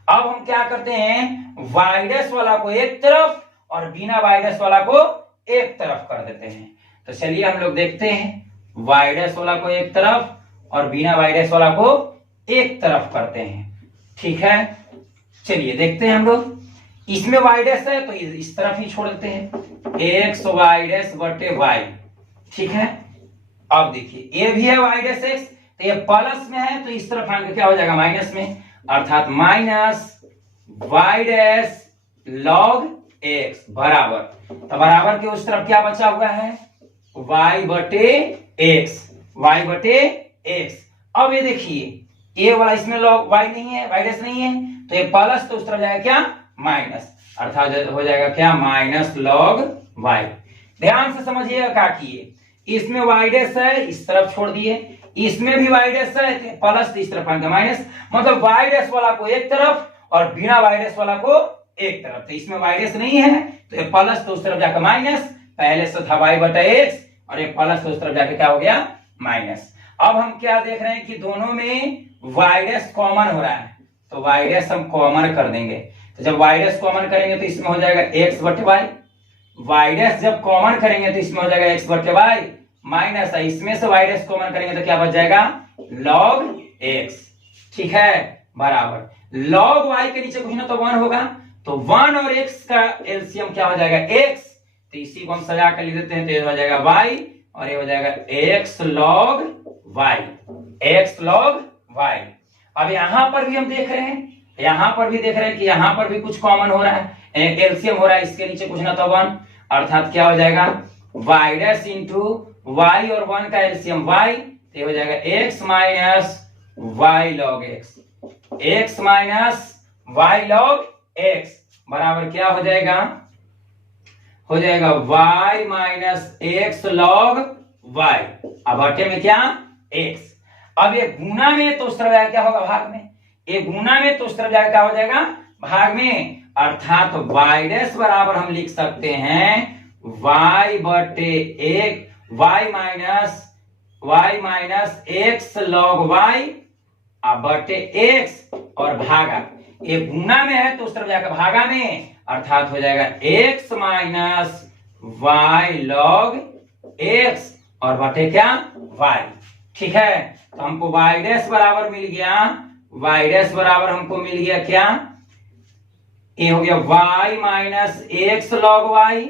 अब हम क्या करते हैं y डैश वाला को एक तरफ और बिना y डैश वाला को एक तरफ कर देते हैं, तो चलिए हम लोग देखते हैं y डैश वाला को एक तरफ और बिना y डैश वाला को एक तरफ करते हैं, ठीक है। चलिए देखते हैं हम लोग, इसमें y डैश है तो इस तरफ ही छोड़ देते हैं x y डैश बटे y, ठीक है। अब देखिए ये भी है y डैश x, तो ये प्लस में है तो इस तरफ आएंगे क्या हो जाएगा माइनस में, अर्थात minus y dash log x बराबर, तो बराबर के उस तरफ क्या बचा हुआ है y बटे x। अब ये देखिए ये वाला इसमें log y नहीं है y डैश नहीं है, तो ये प्लस तो उस तरफ जाएगा क्या माइनस, अर्थात हो जाएगा क्या माइनस log y। ध्यान से समझिएगा क्या किए, इसमें y डैश है इस तरफ छोड़ दिए, इसमें भी y डैश है प्लस इस तरफ आएगा माइनस, मतलब y डैश वाला को एक तरफ और बिना y डैश वाला को एक तरफ, तो इसमें y डैश नहीं है तो ये प्लस तो उस तरफ जाकर माइनस, पहले से था y बटा x और ये प्लस तो उस तरफ जाके क्या हो गया माइनस। अब हम क्या देख रहे हैं कि दोनों में y डैश कॉमन हो रहा है, तो y डैश हम कॉमन कर देंगे, तो जब y डैश कॉमन करेंगे तो इसमें हो जाएगा x बटे y डैश जब कॉमन करेंगे तो इसमें हो जाएगा x बटे y माइनस इसमें से y डैश कॉमन करेंगे तो क्या बच जाएगा log x, ठीक है, बराबर log y के नीचे कुछ ना तो 1 होगा, तो 1 और x का एलसीएम क्या हो जाएगा x, तो इसी को हम सजा कर लिख देते हैं, तो ये हो जाएगा y और ये हो जाएगा x log y। अब यहां पर भी हम देख रहे हैं, यहां पर भी देख रहे हैं कि यहां पर भी कुछ कॉमन हो रहा है, एलसीएम हो रहा है, इसके नीचे कुछ ना तो 1, अर्थात क्या हो जाएगा y डैश इंटू y और 1 का एलसीएम y, तो हो जाएगा x minus y log x बराबर क्या हो जाएगा y minus x log y, अब बटे में क्या x। अब ये गुना में तो उस तरफ जाएगा क्या होगा भाग में, ये गुना में तो उस तरफ जाएगा क्या हो जाएगा भाग में, अर्थात y डैश बराबर हम लिख सकते हैं y बटे एक y minus x log y बटे x और भागा, ये गुना में है तो उस तरफ जाकर भागा में, अर्थात हो जाएगा x minus y log x और बटे क्या y, ठीक है। तो हमको y डैश बराबर मिल गया, y डैश बराबर हमको मिल गया क्या, ये हो गया y minus x log y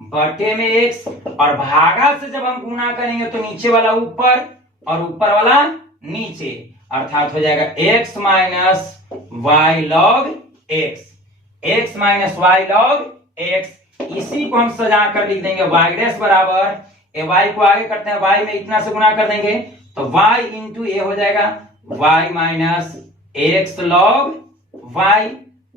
बटे में x और भागा से जब हम गुना करेंगे तो नीचे वाला ऊपर और ऊपर वाला नीचे, अर्थात हो जाएगा x minus y log x इसी को हम सजा कर लिख देंगे y डैश बराबर, ये y को आगे करते हैं y में इतना से गुना कर देंगे तो y इंटू ये हो जाएगा y minus x log y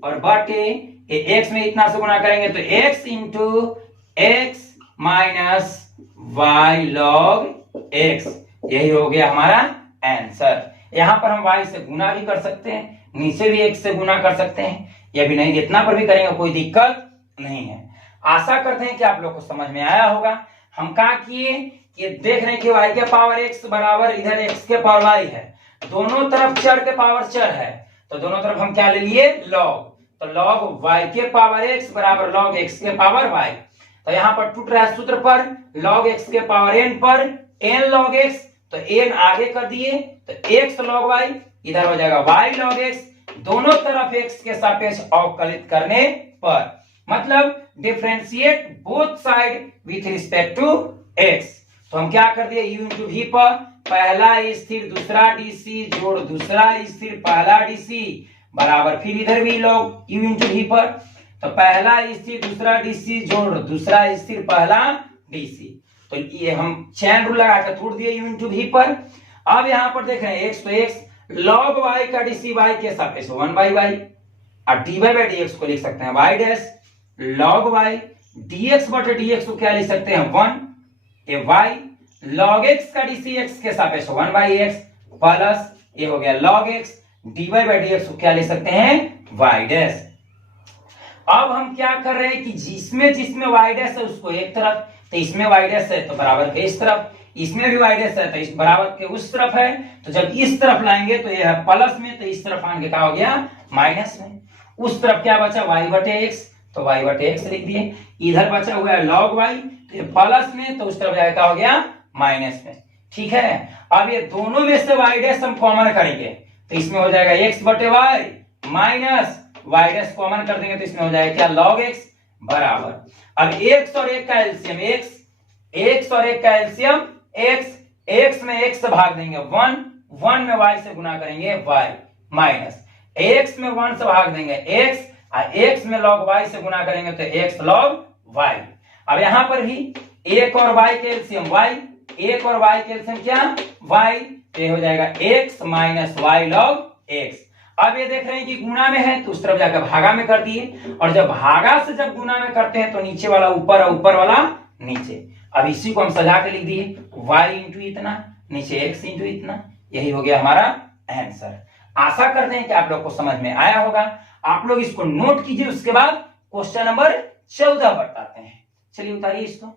और बटे ये x में इतना से गुना करेंगे तो x into x minus y log x, यही हो गया हमारा आंसर। यहां पर हम y से गुना भी कर सकते हैं, नीचे भी x से गुना कर सकते हैं, या भी नहीं जितना पर भी करेंगे कोई दिक्कत नहीं है। आशा करते हैं कि आप लोग को समझ में आया होगा। हम क्या किए कि देख रहे हैं कि y के पावर x बराबर इधर x के पावर y है, दोनों तरफ चर के पावर चर है, तो दोनों तरफ हम क्या ले लिए लॉग, तो लॉग y के पावर x बराबर लॉग x के पावर y। तो यहाँ पर टूट रहा है सूत्र पर log x के पावर n पर n log x, तो n आगे कर दिए तो x log y, इधर हो जाएगा y log x, दोनों तरफ x के सापेक्ष अवकलित करने पर, मतलब differentiate both side with respect to x। तो हम क्या कर दिए u इंटू v पर पहला स्थिर दूसरा dc जोड़ दूसरा स्थिर पहला dc बराबर फिर इधर भी log u इंटू v पर, तो पहला स्थिर दूसरा डीसी जोड़ दूसरा स्थिर पहला डीसी, तो ये हम चैन रूल लगा के तोड़ दिए u इंटू v पर। अब यहां पर देख रहे हैं x तो x log y का डीसी y के सापेक्ष 1 बाई y, और dy बाई dx को लिख सकते हैं y dash log y, dx बटे dx को क्या लिख सकते हैं 1, ये y log x का डीसी x के सापेक्ष 1 बाई x प्लस ये हो गया log x, dy by dx को क्या लिख सकते हैं y डैश। अब हम क्या कर रहे हैं कि जिसमें जिसमें y डैश है उसको एक तरफ, तो इसमें y डैश है तो बराबर के इस तरफ, इसमें भी y डैश है तो इस बराबर के उस तरफ है, तो जब इस तरफ लाएंगे तो ये है प्लस में, तो इस तरफ आने के क्या हो गया माइनस में, उस तरफ क्या बचा y बटे x, तो y बटे x लिख दिए, इधर बचा हुआ है log y, तो ये प्लस में तो उस तरफ जाएगा क्या हो गया माइनस में। ठीक है, अब ये दोनों में से y डैश हम कॉमन करेंगे तो इसमें हो जाएगा x बटे y minus y dash common कर देंगे तो इसमें हो जाएगा क्या log x बराबर, अब x और 1 का एलसीएम x और 1 का एलसीएम x में x से भाग देंगे 1 में y से गुना करेंगे y माइनस x में 1 से भाग देंगे x, और x में log y से गुना करेंगे तो x log y। अब यहां पर भी 1 और y के एलसीएम y, 1 और y के एलसीएम क्या y, तो ये हो जाएगा x minus y log x। अब ये देख रहे हैं कि गुणा में है तो उस तरफ जाकर भागा में कर दिए, और जब भागा से जब गुणा में करते हैं तो नीचे वाला ऊपर और ऊपर वाला नीचे। अब इसी को हम सजा के लिख दिए y इंटू इतना नीचे x इंटू इतना, यही हो गया हमारा आंसर। आशा करते हैं कि आप लोग को समझ में आया होगा। आप लोग इसको नोट कीजिए, उसके बाद क्वेश्चन नंबर 14 बताते हैं। चलिए उतारिए इसको।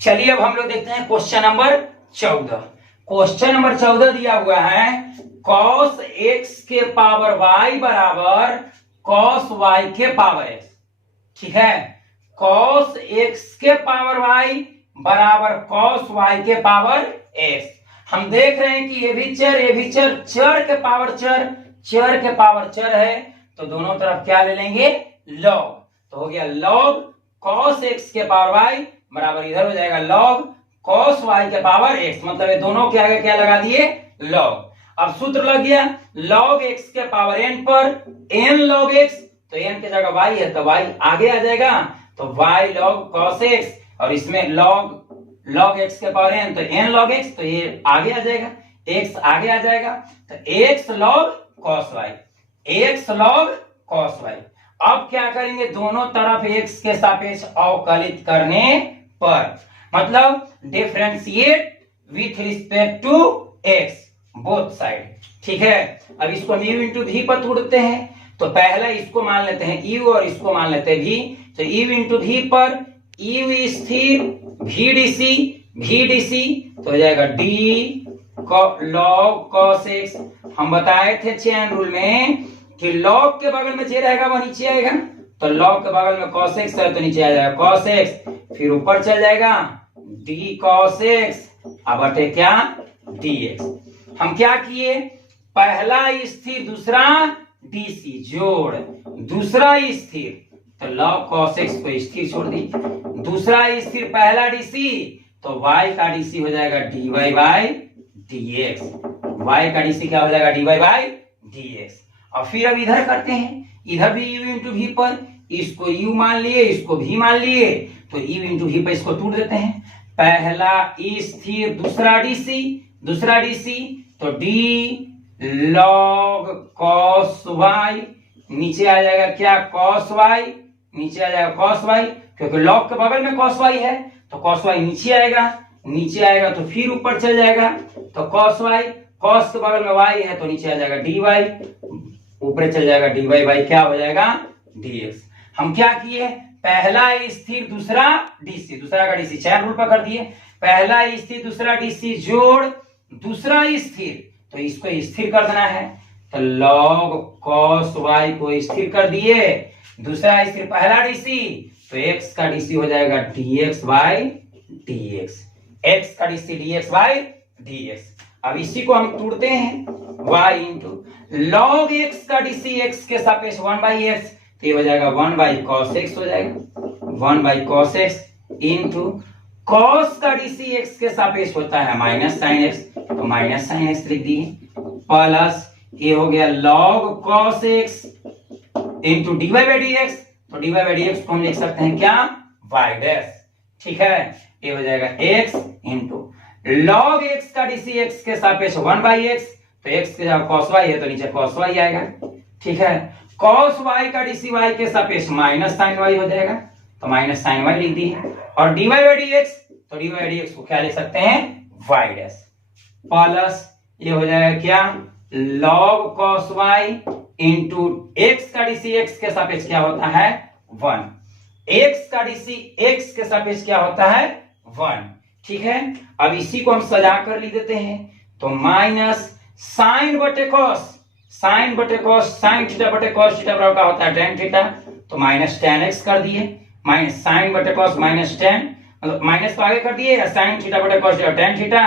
चलिए अब हम लोग देखते हैं क्वेश्चन नंबर 14। क्वेश्चन नंबर 14 दिया हुआ है cos x के पावर y बराबर cos y के पावर x। ठीक है, cos x के पावर y बराबर cos y के पावर x। हम देख रहे हैं कि ये भी चर चर के पावर चर है, तो दोनों तरफ क्या ले लेंगे log, तो हो गया log cos x के पावर y बराबर इधर हो जाएगा log cos y के पावर x, मतलब ये दोनों के आगे क्या लगा दिए log। अब सूत्र लग गया log x के पावर n पर n log x, तो n की जगह y है तो y आगे आ जाएगा, तो y log cos x, और इसमें log x के पावर n तो n log x, तो ये आगे आ जाएगा, x आगे आ जाएगा, तो x log cos y। अब क्या करेंगे, दोनों तरफ x के सापेक्ष अवकलित करने पर, मतलब differentiate with respect to x both side. ठीक है, अब इसको mu इंटू v पर तोड़ते हैं, तो पहला इसको मान लेते हैं u और इसको मान लेते हैं v, तो u इंटू v पर u स्थिर v dc तो हो जाएगा d log cos x। हम बताए थे चेन रूल में कि log के बगल में जे रहेगा वह नीचे आएगा, तो log के बगल में cos x है तो नीचे आ जाएगा cos x, फिर ऊपर चल जाएगा d cos x अब बटे क्या dx। हम क्या किए, पहला स्थिर दूसरा डीसी जोड़ दूसरा स्थिर, तो log cos x को स्थिर छोड़ दी, दूसरा स्थिर पहला डीसी तो y का डीसी हो जाएगा dy बाई dx, y का डीसी क्या हो जाएगा dy बाई dx। और फिर अब इधर करते हैं, इधर भी u इंटू v पर, इसको u मान लिए इसको v मान लिए, तो u इंटू v पर इसको टूट देते हैं, पहला स्थिर दूसरा डीसी तो d log cos y नीचे आ जाएगा क्या, cos y, नीचे आ जाएगा cos y, क्योंकि log के बगल में cos y है तो cos y नीचे आएगा, नीचे आएगा तो फिर ऊपर चल जाएगा, तो cos y, cos के बगल में y है तो नीचे आ जाएगा dy, ऊपर चल जाएगा dy बाई क्या हो जाएगा dx। हम क्या किए, पहला स्थिर दूसरा डीसी, दूसरा का डीसी चैन रूल पर कर दिए, पहला स्थिर दूसरा डीसी जोड़ दूसरा स्थिर, तो इसको स्थिर कर देना है, तो log cos y को स्थिर कर दिए, दूसरा स्थिर पहला डीसी, तो x का डीसी हो जाएगा dx बाई dx, x का डीसी dx बाई dx। अब इसी को हम तोड़ते हैं, y इंटू log x का डीसी x के सापेक्ष 1/x, तो ये हो जाएगा 1/cos x हो जाएगा, 1/cos x इंटू cos का डीसी x के सापेक्ष होता है माइनस साइन x, तो माइनस साइन x लिख दिए, प्लस ये हो गया log cos x into dy by dx, तो dy बाई dx को हम लिख सकते हैं क्या, y डैश, ठीक है। ये हो जाएगा x इंटू log x का डीसी x के सापेक्ष 1/x, तो x के जगह cos y है तो नीचे cos y आएगा, ठीक है। cos y का डीसी y के सापेक्ष माइनस साइन y हो जाएगा, तो माइनस साइन y लिख दिए, और dy बाई dx, तो dy बाई dx को क्या लिख सकते हैं, y डैश, प्लस ये हो जाएगा क्या, log cos y into x का डीसी x के सापेक्ष क्या होता है 1, x का डीसी x के सापेक्ष क्या होता है 1, ठीक है। अब इसी को हम सजा कर लिख देते हैं, तो माइनस साइन बटे कॉस, साइन बटे कॉस, साइन थीटा बटे कॉस थीटा बराबर का होता है tan थीटा, तो माइनस tan x कर दिए, माइनस साइन बटे कॉस माइनस tan, मतलब माइनस तो आगे कर दिए, साइन थीटा बटे cos theta tan theta,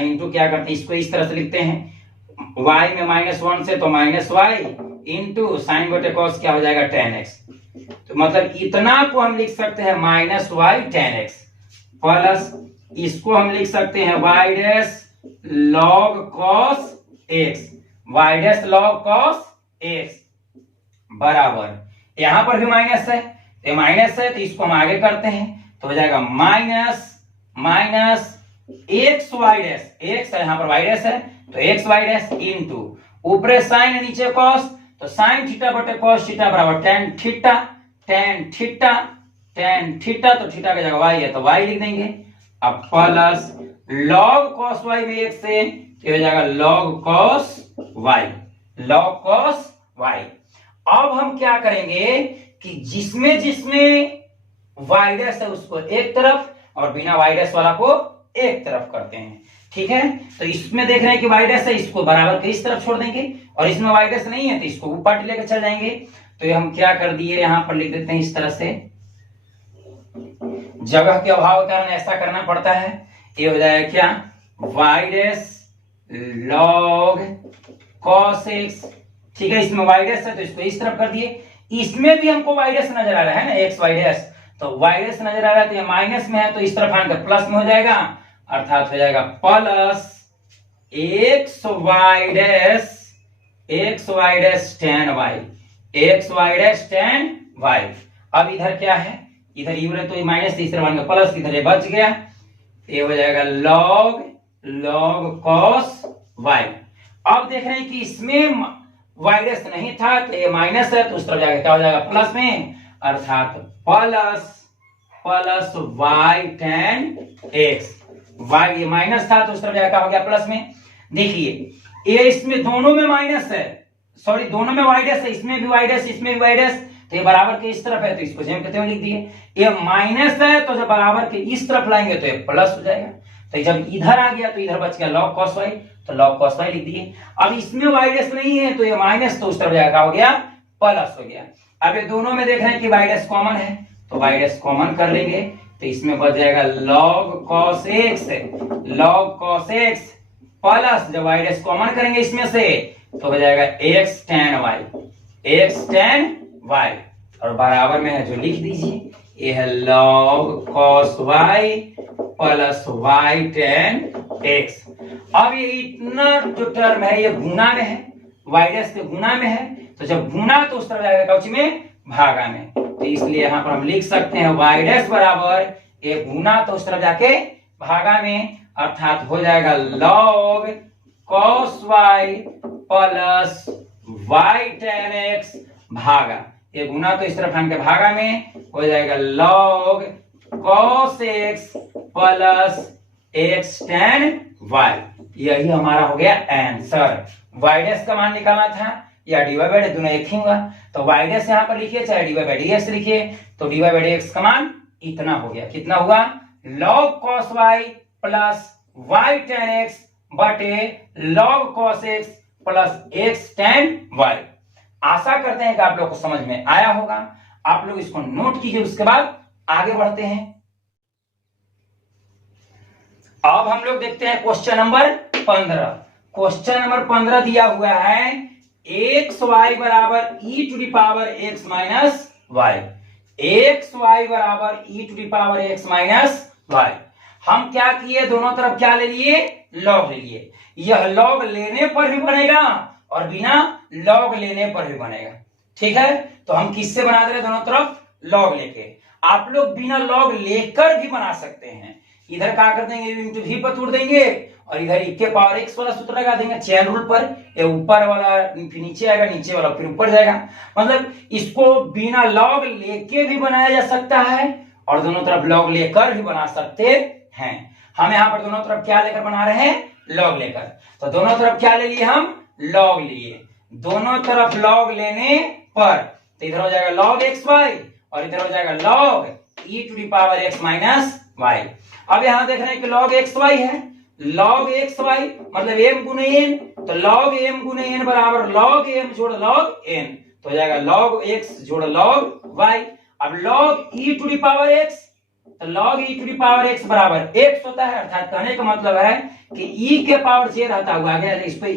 into क्या करते हैं, इसको इस तरह से लिखते हैं, y में -1 से तो माइनस y इंटू साइन बटे कॉस क्या हो जाएगा tan x, तो मतलब इतना को हम लिख सकते हैं minus y tan x, plus इसको हम लिख सकते हैं y dash log cos x, y dash log cos x बराबर, यहां पर भी माइनस है, तो माइनस है तो इसको हम आगे करते हैं, तो हो जाएगा minus minus x y dash, x यहां पर वाई डैश है तो एक्स वाई डैश इंटू ऊपर साइन नीचे कॉस, तो साइन थीटा बटे कॉस थीटा बराबर tan theta, tan theta, tan theta, तो थीटा की जगह y है तो y लिख देंगे, अब प्लस log cos y में 1 से तो हो जाएगा log cos y, log cos y। अब हम क्या करेंगे कि जिसमें जिसमें y डैश है उसको एक तरफ और बिना y डैश वाला को एक तरफ करते हैं, ठीक है। तो इसमें देख रहे हैं कि y डैश है, इसको बराबर के इस तरफ छोड़ देंगे, और इसमें y डैश नहीं है तो इसको ऊपर लेकर चल जाएंगे, तो ये हम क्या कर दिए, यहां पर लिख देते हैं इस तरह से, जगह के अभाव के कारण ऐसा करना पड़ता है, ये हो जाएगा क्या y dash log cos x, ठीक है। इसमें y डैश है तो इसको इस तरफ कर दिए, इसमें भी हमको y डैश नजर आ रहा है ना, x y डैश, तो y डैश नजर आ रहा है तो ये माइनस में है तो इस तरफ आकर प्लस में हो जाएगा, अर्थात हो जाएगा plus x y dash tan y, x y dash tan y। अब इधर क्या है, इधर यू है तो ये माइनस, तीसरा मान का प्लस, इधर ये बच गया, ये हो जाएगा log cos y। अब देख रहे हैं कि इसमें y डैश नहीं था तो ये माइनस है तो उस तरफ जाकर क्या हो जाएगा प्लस में, अर्थात plus y tan x, y ये माइनस था तो उस तरफ जाकर हो गया प्लस में। देखिए ये इसमें दोनों में माइनस है, सॉरी दोनों में y डैश है, इसमें भी y डैश इसमें भी y डैश, तो ये बराबर के इस तरफ है तो इसको जेम कहते हुए लिख दिए, ये माइनस है तो जब बराबर के इस तरफ लाएंगे तो ये प्लस हो जाएगा, तो जब इधर आ गया तो इधर बच गया log cos y, तो log cos y लिख दिए। अब इसमें y डैश नहीं है तो ये माइनस तो उस तरफ जाएगा हो गया प्लस हो गया। अब ये दोनों में देख रहे हैं कि y डैश कॉमन है तो y डैश कॉमन कर लेंगे, तो इसमें बच जाएगा log cos x, log cos x plus जब y डैश कॉमन करेंगे इसमें से तो हो जाएगा x tan y, x tan y, और बराबर में है जो लिख दीजिए, ये है log cos y plus y tan x। अब ये इतना जो टर्म है ये गुना में है, y डैश के गुना में है, तो जब गुना तो उस तरफ जाएगा कौची में, भागा में, तो इसलिए यहां पर हम लिख सकते हैं y डैश बराबर ये गुना तो उस तरफ जाके भागा में, अर्थात हो जाएगा log cos y plus y tan x भागा, ये गुना तो इस तरफ आन के भागा में हो जाएगा log cos x plus x tan y। यही हमारा हो गया आंसर। y डैश का मान निकालना था या dy बाई dx दोनों एक ही होगा, तो y डैश यहाँ पर लिखिए चाहे dy बाई dx लिखिए, तो dy बाई dx का मान इतना हो गया। कितना हुआ? log cos y plus y tan x बटे log cos x plus x tan y। आशा करते हैं कि आप लोग को समझ में आया होगा। आप लोग इसको नोट कीजिए, उसके बाद आगे बढ़ते हैं। अब हम लोग देखते हैं क्वेश्चन नंबर 15। क्वेश्चन नंबर 15 दिया हुआ है एक्स वाई बराबर e to the power x minus y. X y बराबर e to the power x minus y. हम क्या किए? दोनों तरफ क्या ले लिए? लॉग ले लिए। यह लॉग लेने पर भी बनेगा और बिना लॉग लेने पर भी बनेगा। ठीक है, तो हम किससे बना दे रहे? दोनों तरफ लॉग लेके। आप लोग बिना लॉग लेकर भी बना सकते हैं। इधर क्या कर देंगे? इंटू भी पर तोड़ देंगे और इधर e के पावर x वाला सूत्र लगा देंगे चेन रूल पर। ये ऊपर वाला फिर नीचे आएगा, नीचे वाला फिर ऊपर जाएगा। मतलब इसको बिना लॉग लेके भी बनाया जा सकता है और दोनों तरफ लॉग लेकर भी बना सकते हैं। हम यहाँ पर दोनों तरफ क्या लेकर बना रहे हैं? लॉग लेकर। तो दोनों तरफ क्या ले लिए? हम लॉग लिए। दोनों तरफ लॉग लेने पर तो इधर हो जाएगा लॉग एक्स वाई और इधर हो जाएगा log e to the power x minus y. अब यहां देख रहे हैं कि log एक्स वाई है, log एक्स वाई मतलब m गुने n, तो log m गुने n बराबर log m जोड़ log n, तो हो जाएगा log x जोड़ log y। अब log e to the power x, तो log e to the power x बराबर x होता है। अर्थात कहने का मतलब है कि e के पावर j रहता हुआ आगे इस पे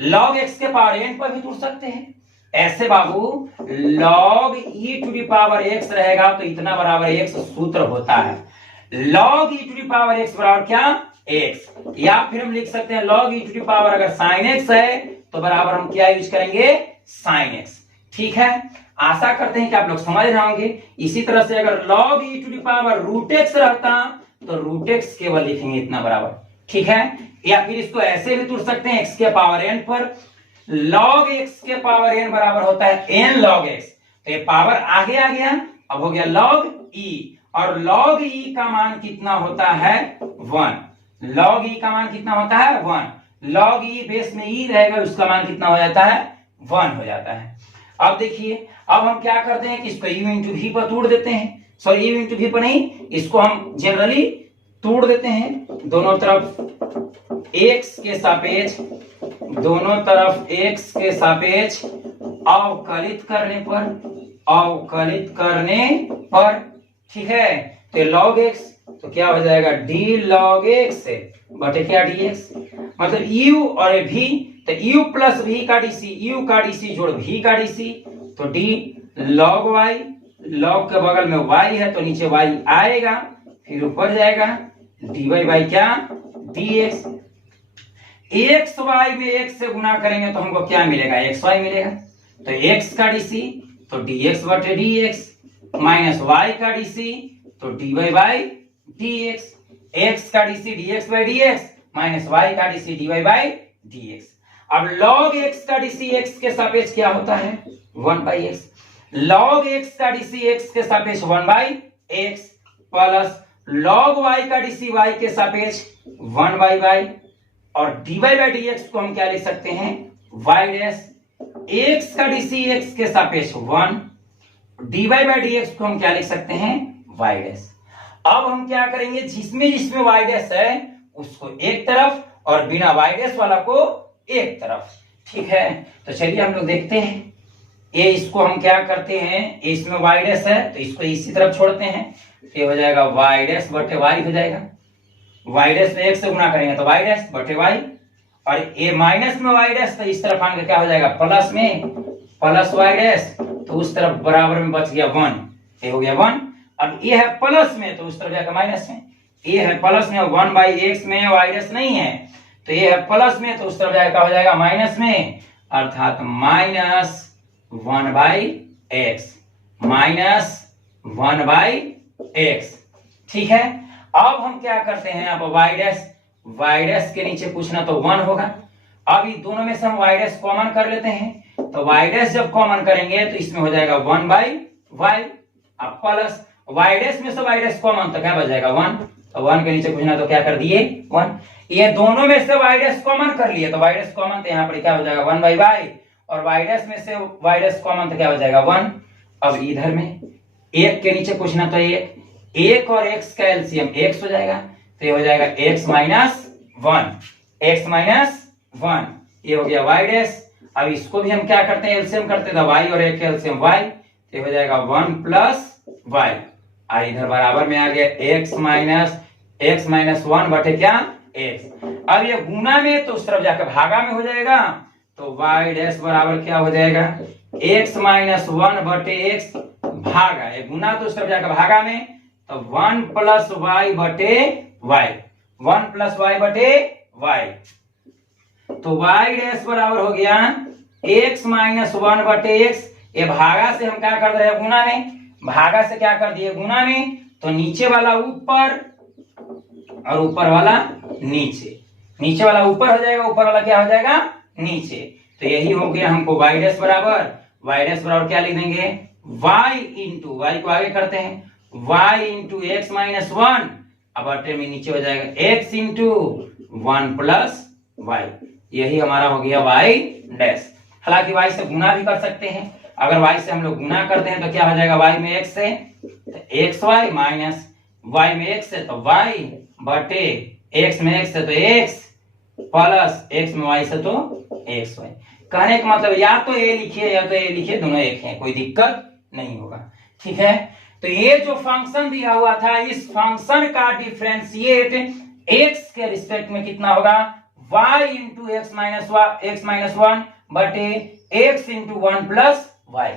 log x के पावर n पर भी तोड़ सकते हैं। ऐसे बाबू log e to the power x रहेगा तो इतना बराबर x सूत्र होता है। log e to the power x बराबर क्या? x। या फिर हम लिख सकते हैं log e to the power अगर sin x है तो बराबर हम क्या यूज करेंगे? sin x। ठीक है, आशा करते हैं कि आप लोग समझ रहे होंगे। इसी तरह से अगर log e to the power root x रहता तो रूट x केवल लिखेंगे इतना बराबर। ठीक है, या फिर इसको ऐसे भी तोड़ सकते हैं x के पावर n पर। log x के पावर n बराबर होता है n log x, तो ये पावर आगे आ गया, अब हो गया log e और log e का मान कितना होता है? 1। log e का मान कितना होता है? 1। log e बेस में e रहेगा, उसका मान कितना हो जाता है? 1 हो जाता है। अब देखिए, अब हम क्या करते हैं कि इसको u इंटू v पर तोड़ देते हैं। सॉरी, u इंटू v पर नहीं, इसको हम जनरली तोड़ देते हैं। दोनों तरफ x के सापेक्ष, दोनों तरफ x के सापेक्ष अवकलित करने पर ठीक है, तो log x तो क्या हो जाएगा? d log x बटे क्या? dx। मतलब u और v, तो u प्लस v का dc, u का dc जोड़ v का dc, तो d log y, log के बगल में y है तो नीचे y आएगा, फिर ऊपर जाएगा dy बाई क्या? dx। x y में x से गुना करेंगे तो हमको क्या मिलेगा? xy मिलेगा। तो x का dc तो dx बटे dx माइनस y का dc तो dy बाई dx। x का dc dx by dx minus y का dc dy बाई dx। अब log x का dc x के सापेक्ष क्या होता है? 1 बाई x। log x का dc x के सापेक्ष 1 by x plus log y का dc y के सापेक्ष 1 बाई y और dy बाई dx को हम क्या लिख सकते हैं? y dash. x का dc x के सापेक्ष 1, dy बाई dx को हम क्या लिख सकते हैं? y dash. अब हम क्या करेंगे? जिसमें जिसमें y डैश है उसको एक तरफ और बिना y डैश वाला को एक तरफ। ठीक है, तो चलिए हम लोग देखते हैं। ये इसको हम क्या करते हैं? इसमें y डैश है तो इसको इसी तरफ छोड़ते हैं, ये हो जाएगा y डैश बटे y हो जाएगा। y डैश में 1 से गुना करेंगे तो y डैश बटे y, और ये माइनस में y डैश तो इस तरफ आने क्या हो जाएगा? प्लस में प्लस y डैश, तो उस तरफ बराबर में बच गया 1, ये हो गया 1। अब ये है प्लस में तो उस तरफ जाएगा माइनस में, ये है प्लस में 1 बाई एक्स में y डैश नहीं है तो ये है प्लस में तो उस तरफ जाएगा हो जाएगा माइनस में, अर्थात minus 1 by x, minus 1 by x. ठीक है, अब हम क्या करते हैं? अब y डैश के नीचे कुछ ना तो 1 होगा। अब ये दोनों में से हम y डैश कॉमन कर लेते हैं तो वाई डैश जब कॉमन करेंगे तो इसमें हो जाएगा 1 बाई वाई, अब प्लस वाई डैश में से वाई डैश कॉमन तो क्या बच जाएगा 1, तो 1 के नीचे कुछ ना तो क्या कर दिए 1। ये दोनों में से वाई डैश कॉमन कर लिए तो वाई डैश कॉमन तो यहाँ पर क्या हो जाएगा 1 बाई वाई, और वाई डैश में से वाई डैश कॉमन तो क्या हो जाएगा 1। अब इधर में एक के नीचे कुछ ना तो एक और x का एलसीएम x हो जाएगा, तो ये हो जाएगा x माइनस 1, ये हो गया y डैश। अब इसको भी हम क्या करते हैं एलसीएम करते हैं, y और एक एलसीएम y, तो ये हो जाएगा 1 प्लस y, और इधर बराबर में आ गया x माइनस 1 बटे क्या x। अब ये गुना में तो उस तरफ जाकर भागा में हो जाएगा, तो y डैश बराबर क्या हो जाएगा x माइनस 1 बटे x भागा, ये गुना तो उस तरफ जाकर भागा में, तो 1 प्लस y बटे y, 1 प्लस y बटे y, तो y डैश बराबर हो गया x माइनस 1 बटे x। ये भागा से हम क्या कर रहे हैं गुना में, भागा से क्या कर दिए गुना में, तो नीचे वाला ऊपर और ऊपर वाला नीचे, नीचे वाला ऊपर हो जाएगा, ऊपर वाला क्या हो जाएगा नीचे, तो यही हो गया हमको y डैश बराबर क्या लिख देंगे y इंटू, y को आगे करते हैं y इंटू एक्स माइनस 1, अब बटे में नीचे हो जाएगा x इंटू 1 प्लस y, यही हमारा हो गया y डैश। हालांकि y से गुना भी कर सकते हैं, अगर y से हम लोग गुना करते हैं तो क्या हो जाएगा y में x से तो xy माइनस y में x से तो y बटे x में x से तो x प्लस x में y से तो xy। कहने का मतलब या तो a लिखिए या तो a लिखिए, दोनों एक हैं, कोई दिक्कत नहीं होगा। ठीक है, तो ये जो फंक्शन दिया हुआ था इस फंक्शन का डिफरेंशिएट x के रिस्पेक्ट में कितना होगा y इंटू एक्स माइनस 1 बटे x इंटू 1 प्लस y।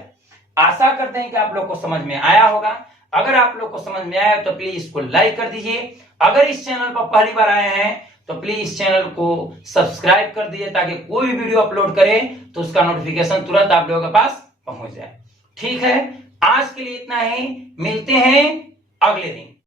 आशा करते हैं कि आप लोग को समझ में आया होगा। अगर आप लोग को समझ में आया तो प्लीज इसको लाइक कर दीजिए। अगर इस चैनल पर पहली बार आए हैं तो प्लीज इस चैनल को सब्सक्राइब कर दीजिए, ताकि कोई भी वीडियो अपलोड करे तो उसका नोटिफिकेशन तुरंत आप लोगों के पास पहुंच जाए। ठीक है, आज के लिए इतना ही, मिलते हैं अगले दिन।